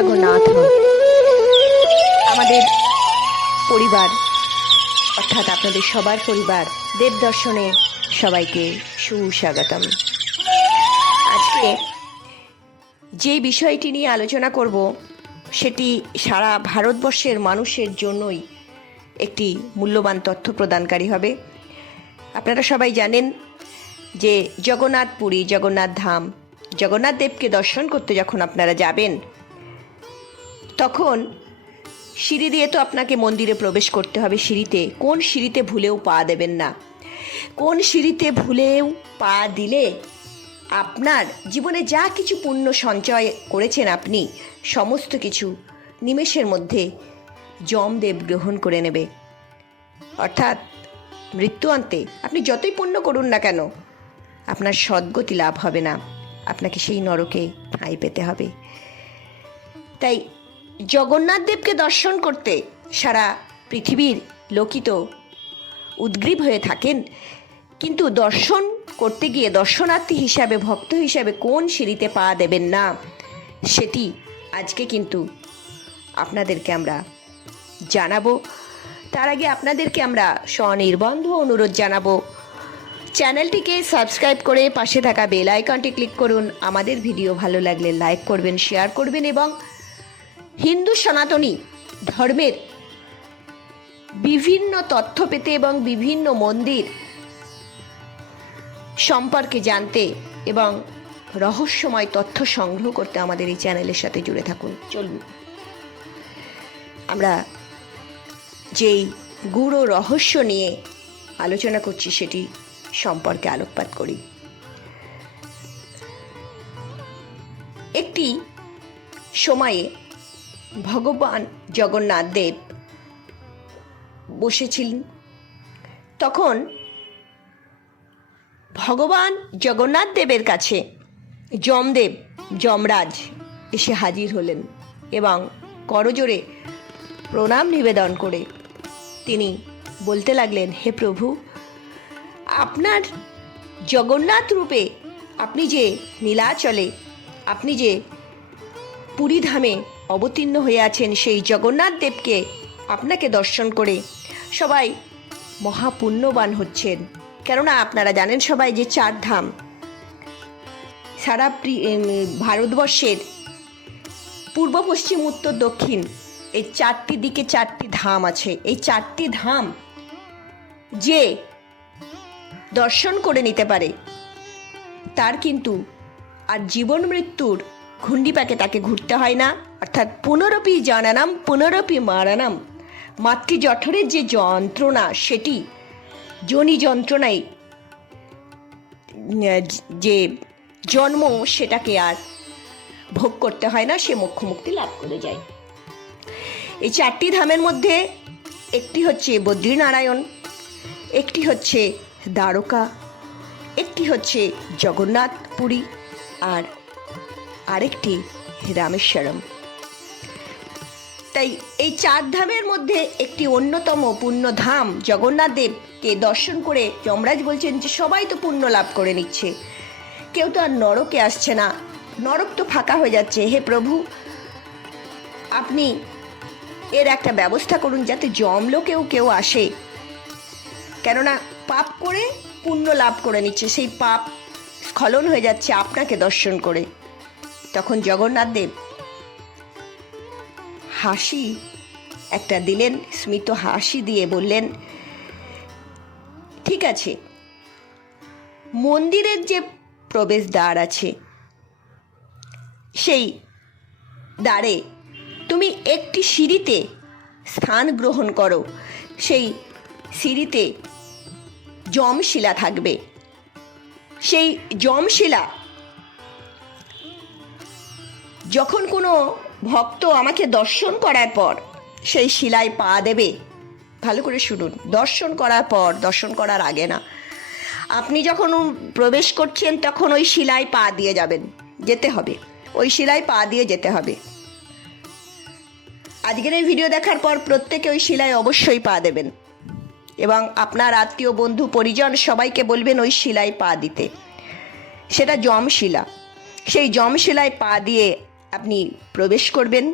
জগন্নাথ আমাদের পরিবার অর্থাৎ আপনাদের সবার পরিবার দেব দর্শনে সবাইকে সুস্বাগতম। আজকে যে বিষয়টি নিয়ে আলোচনা করব সেটি সারা ভারতবর্ষের মানুষের জন্যই একটি মূল্যবান তথ্য প্রদানকারী হবে। আপনারা সবাই জানেন যে জগন্নাথ পুরী, জগন্নাথ ধাম, জগন্নাথ দেবকে দর্শন করতে যখন আপনারা যাবেন তখন সিঁড়ি দিয়ে তো আপনাকে মন্দিরে প্রবেশ করতে হবে। সিঁড়িতে কোন সিঁড়িতে ভুলেও পা দেবেন না। কোন সিঁড়িতে ভুলেও পা দিলে আপনার জীবনে যা কিছু পুণ্য সঞ্চয় করেছেন আপনি সমস্ত কিছু নিমেষের মধ্যে যমদেব গ্রহণ করে নেবে। অর্থাৎ মৃত্যু আনতে আপনি যতই পুণ্য করুন না কেন আপনার সদ্গতি লাভ হবে না, আপনাকে সেই নরকে ঠাঁই পেতে হবে। তাই জগন্নাথ দেবকে দর্শন করতে সারা পৃথিবীর লোকই তো উদ্গ্রীব হয়ে থাকেন, কিন্তু দর্শন করতে গিয়ে দর্শনার্থী হিসাবে, ভক্ত হিসাবে কোন সিঁড়িতে পা দেবেন না সেটি আজকে কিন্তু আপনাদেরকে আমরা জানাবো। তার আগে আপনাদেরকে আমরা স্বনির্বন্ধ অনুরোধ জানাবো, চ্যানেলটিকে সাবস্ক্রাইব করে পাশে থাকা বেল আইকনটি ক্লিক করুন। আমাদের ভিডিও ভালো লাগলে লাইক করবেন, শেয়ার করবেন এবং হিন্দু সনাতনী ধর্মের বিভিন্ন তথ্য পেতে এবং বিভিন্ন মন্দির সম্পর্কে জানতে এবং রহস্যময় তথ্য সংগ্রহ করতে আমাদের এই চ্যানেলের সাথে জুড়ে থাকুন। চলুন আমরা যেই গূঢ় রহস্য নিয়ে আলোচনা করছি সেটি সম্পর্কে আলোকপাত করি। একটি সময়ে ভগবান জগন্নাথ দেব বসেছিলেন। তখন ভগবান জগন্নাথ দেবের কাছে যমদেব, যমরাজ এসে হাজির হলেন এবং করজোড়ে প্রণাম নিবেদন করে তিনি বলতে লাগলেন, হে প্রভু, আপনার জগন্নাথ রূপে আপনি যে নীলাচলে, আপনি যে পুরীধামে অবতীর্ণ হয়ে আছেন, সেই জগন্নাথ দেবকে আপনাকে দর্শন করে সবাই মহাপুণ্যবান হচ্ছেন। কেননা আপনারা জানেন সবাই যে 4 ধাম সারা ভারতবর্ষের পূর্ব, পশ্চিম, উত্তর, দক্ষিণ এই 4টি দিকে 4টি ধাম আছে। এই 4টি ধাম যে দর্শন করে নিতে পারে তার কিন্তু আর জীবন মৃত্যুর ঘুন্ডি পাকে তাকে ঘুরতে হয় না। অর্থাৎ পুনরপি জননম পুনরপি মরণম, মাতৃজঠরের যে যন্ত্রণা সেটি যোনি যন্ত্রণায় যে জন্ম সেটাকে আর ভোগ করতে হয় না, সে মোক্ষ মুক্তি লাভ করে যায়। এই 4টি ধামের মধ্যে একটি হচ্ছে বদ্রীনারায়ণ, একটি হচ্ছে দ্বারকা, একটি হচ্ছে জগন্নাথ পুরী আর আরেকটি রামেশ্বরম। তাই এই 4 ধামের মধ্যে একটি অন্যতম পুণ্যধাম জগন্নাথ দেবকে দর্শন করে যমরাজ বলছেন যে সবাই তো পুণ্য লাভ করে নিচ্ছে, কেউ তো আর নরকে আসছে না, নরক তো ফাঁকা হয়ে যাচ্ছে। হে প্রভু, আপনি এর একটা ব্যবস্থা করুন যাতে যমলোকেও কেউ আসে, কেননা পাপ করে পুণ্য লাভ করে নিচ্ছে, সেই পাপ স্খলন হয়ে যাচ্ছে আপনাকে দর্শন করে। তখন জগন্নাথ দেব হাসি একটা দিলেন, স্মিত হাসি দিয়ে বললেন, ঠিক আছে, মন্দিরের যে প্রবেশ দ্বার আছে সেই দ্বারে তুমি একটি সিঁড়িতে স্থান গ্রহণ করো। সেই সিঁড়িতে যমশিলা থাকবে। সেই যমশিলা যখন কোনো ভক্ত আমাকে দর্শন করার পর সেই শিলায় পা দেবে, ভালো করে শুনুন, দর্শন করার পর, দর্শন করার আগে না, আপনি যখন প্রবেশ করছেন তখন ওই শিলায় পা দিয়ে যাবেন, যেতে হবে, ওই শিলায় পা দিয়ে যেতে হবে। আজকের এই ভিডিও দেখার পর প্রত্যেকে ওই শিলায় অবশ্যই পা দেবেন এবং আপনার আত্মীয়, বন্ধু, পরিজন সবাইকে বলবেন ওই শিলায় পা দিতে। সেটা যমশিলা। সেই যমশিলায় পা দিয়ে আপনি প্রবেশ করবেন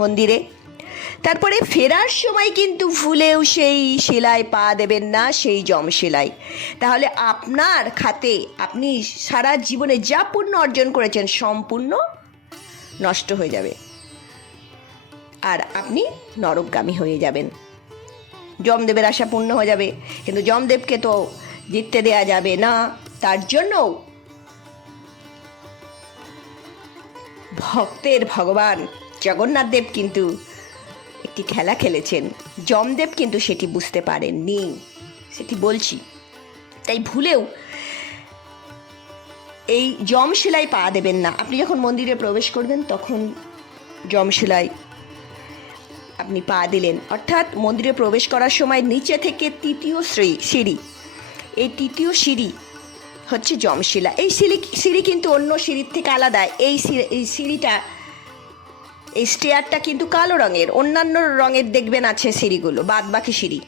মন্দিরে। তারপরে ফেরার সময় কিন্তু ভুলেও সেই শিলায় পা দেবেন না, সেই যমশিলায়। তাহলে আপনার খাতে আপনি সারা জীবনে যা পুণ্য অর্জন করেছেন সম্পূর্ণ নষ্ট হয়ে যাবে, আর আপনি নরকগামী হয়ে যাবেন। যমদেবের আশা পূর্ণ হয়ে যাবে, কিন্তু যমদেবকে তো জিততে দেয়া যাবে না। তার জন্য ভক্তের ভগবান জগন্নাথ দেব কিন্তু একটি খেলা খেলেছেন। যমদেব কিন্তু সেটি বুঝতে পারেননি, সেটি বলছি। তাই ভুলেও এই যমশিলায় পা দেবেন না। আপনি যখন মন্দিরে প্রবেশ করবেন তখন যমশিলায় আপনি পা দিলেন, অর্থাৎ মন্দিরে প্রবেশ করার সময় নিচে থেকে তৃতীয় সিঁড়ি, এই তৃতীয় সিঁড়ি হচ্ছে যমশিলা। এই সিঁড়ি কিন্তু অন্য সিঁড়ির থেকে আলাদা। এই সিঁড়িটা, এই স্টেয়ারটা কিন্তু কালো রঙের, অন্যান্য রঙের দেখবেন আছে সিঁড়িগুলো, বাদ বাকি সিঁড়ি,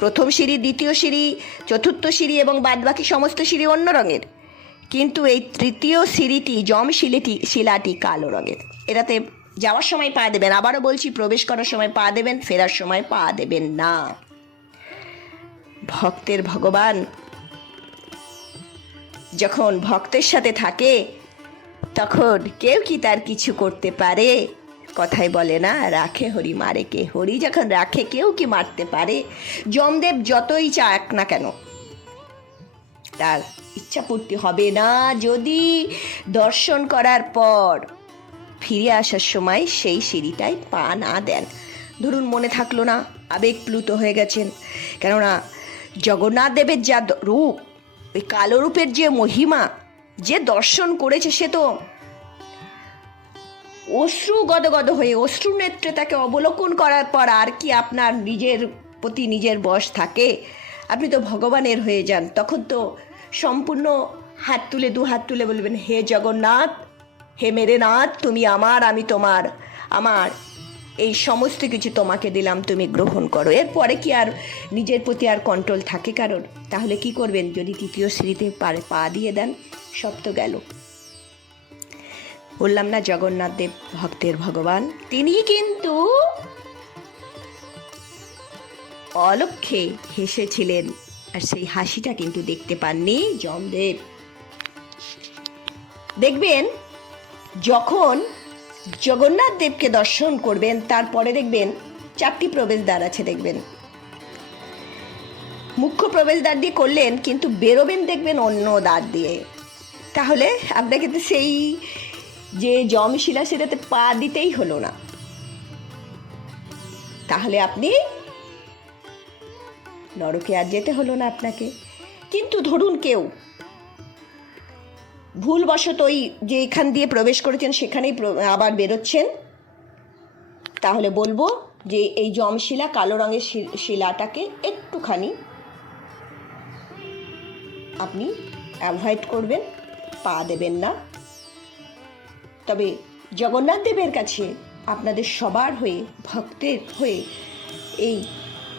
প্রথম সিঁড়ি, দ্বিতীয় সিঁড়ি, চতুর্থ সিঁড়ি এবং বাদ বাকি সমস্ত সিঁড়ি অন্য রঙের, কিন্তু এই তৃতীয় সিঁড়িটি শিলাটি কালো রঙের। এটাতে যাওয়ার সময় পা দেবেন, আবারও বলছি, প্রবেশ করার সময় পা দেবেন, ফেরার সময় পা দেবেন না। ভক্তের ভগবান যখন ভক্তের সাথে থাকে তখন কেউ কি তার কিছু করতে পারে? কথায় বলে না, রাখে হরি মারে কে। হরি যখন রাখে কেউ কি মারতে পারে? যমদেব যতই চাক না কেন তার ইচ্ছা পূর্তি হবে না যদি দর্শন করার পর ফিরে আসার সময় সেই সিঁড়িটায় পা না দেন। ধরুন মনে থাকলো না, আবেগপ্লুত হয়ে গেছেন, কেননা জগন্নাথ দেবের যা রূপ, ওই কালো রূপের যে মহিমা, যে দর্শন করেছে সে তো অশ্রু গদগদ হয়ে অশ্রু নেত্রে তাকে অবলোকন করার পর আর কি আপনার নিজের প্রতি নিজের বশ থাকে? আপনি তো ভগবানের হয়ে যান। তখন তো সম্পূর্ণ হাত তুলে, দু হাত তুলে বলবেন, হে জগন্নাথ, হে মেরে নাথ, তুমি আমার, আমি তোমার, আমার এই সমস্ত কিছু তোমাকে দিলাম, তুমি গ্রহণ করো। এরপরে কি আর নিজের প্রতি আর কন্ট্রোল থাকে কারোর? তাহলে কি করবেন? যদি তৃতীয় সিঁড়িতে পা দিয়ে দেন, সব তো গেল। বললাম না, জগন্নাথ দেব ভক্তের ভগবান, তিনি কিন্তু অলক্ষ্যে হেসেছিলেন, আর সেই হাসিটা কিন্তু দেখতে পাননি যমদেব। দেখবেন যখন জগন্নাথ দেবকে দর্শন করবেন, তারপরে দেখবেন 4টি প্রবেশদ্বার আছে। দেখবেন মুখ্য প্রবেশদ্বার দিয়ে করলেন, কিন্তু বেরোবেন দেখবেন অন্য দ্বার দিয়ে। তাহলে আপনাকে তো সেই যে যমশিলা সেটাতে পা দিতেই হলো না। তাহলে আপনি নরকে আর যেতে হলো না আপনাকে। কিন্তু ধরুন কেউ ভুলবশত ওই যে এখান দিয়ে প্রবেশ করেছেন সেখানেই আবার বেরোচ্ছেন, তাহলে বলবো যে এই যমশিলা, কালো রঙের শিলাটাকে একটুখানি আপনি অ্যাভয়েড করবেন, পা দেবেন না। তবে জগন্নাথ দেবের কাছে আপনাদের সবার হয়ে, ভক্তের হয়ে এই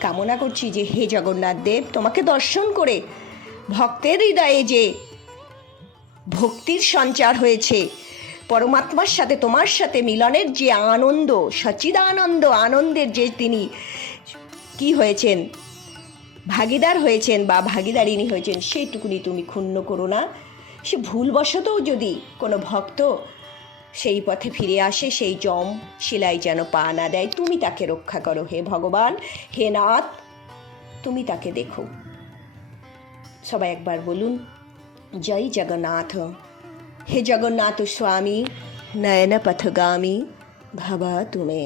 কামনা করছি যে হে জগন্নাথ দেব, তোমাকে দর্শন করে ভক্তের হৃদয়ে যে ভক্তির সঞ্চার হয়েছে, পরমাত্মার সাথে তোমার সাথে মিলনের যে আনন্দ, সচ্চিদানন্দ আনন্দের যে তিনি কি হয়েছেন, ভাগীদার হয়েছেন বা ভাগীদারিণী হয়েছেন, সেইটুকুনি তুমি ক্ষুণ্ণ করো না। সে ভুলবশতও যদি কোনো ভক্ত সেই পথে ফিরে আসে, সেই যম শিলায় যেন পা না দেয়, তুমি তাকে রক্ষা করো হে ভগবান, হে নাথ, তুমি তাকে দেখো। সবাই একবার বলুন, জয় জগন্নাথ। হে জগন্নাথ স্বামী, নয়ন পথগামী ভবা তুমি।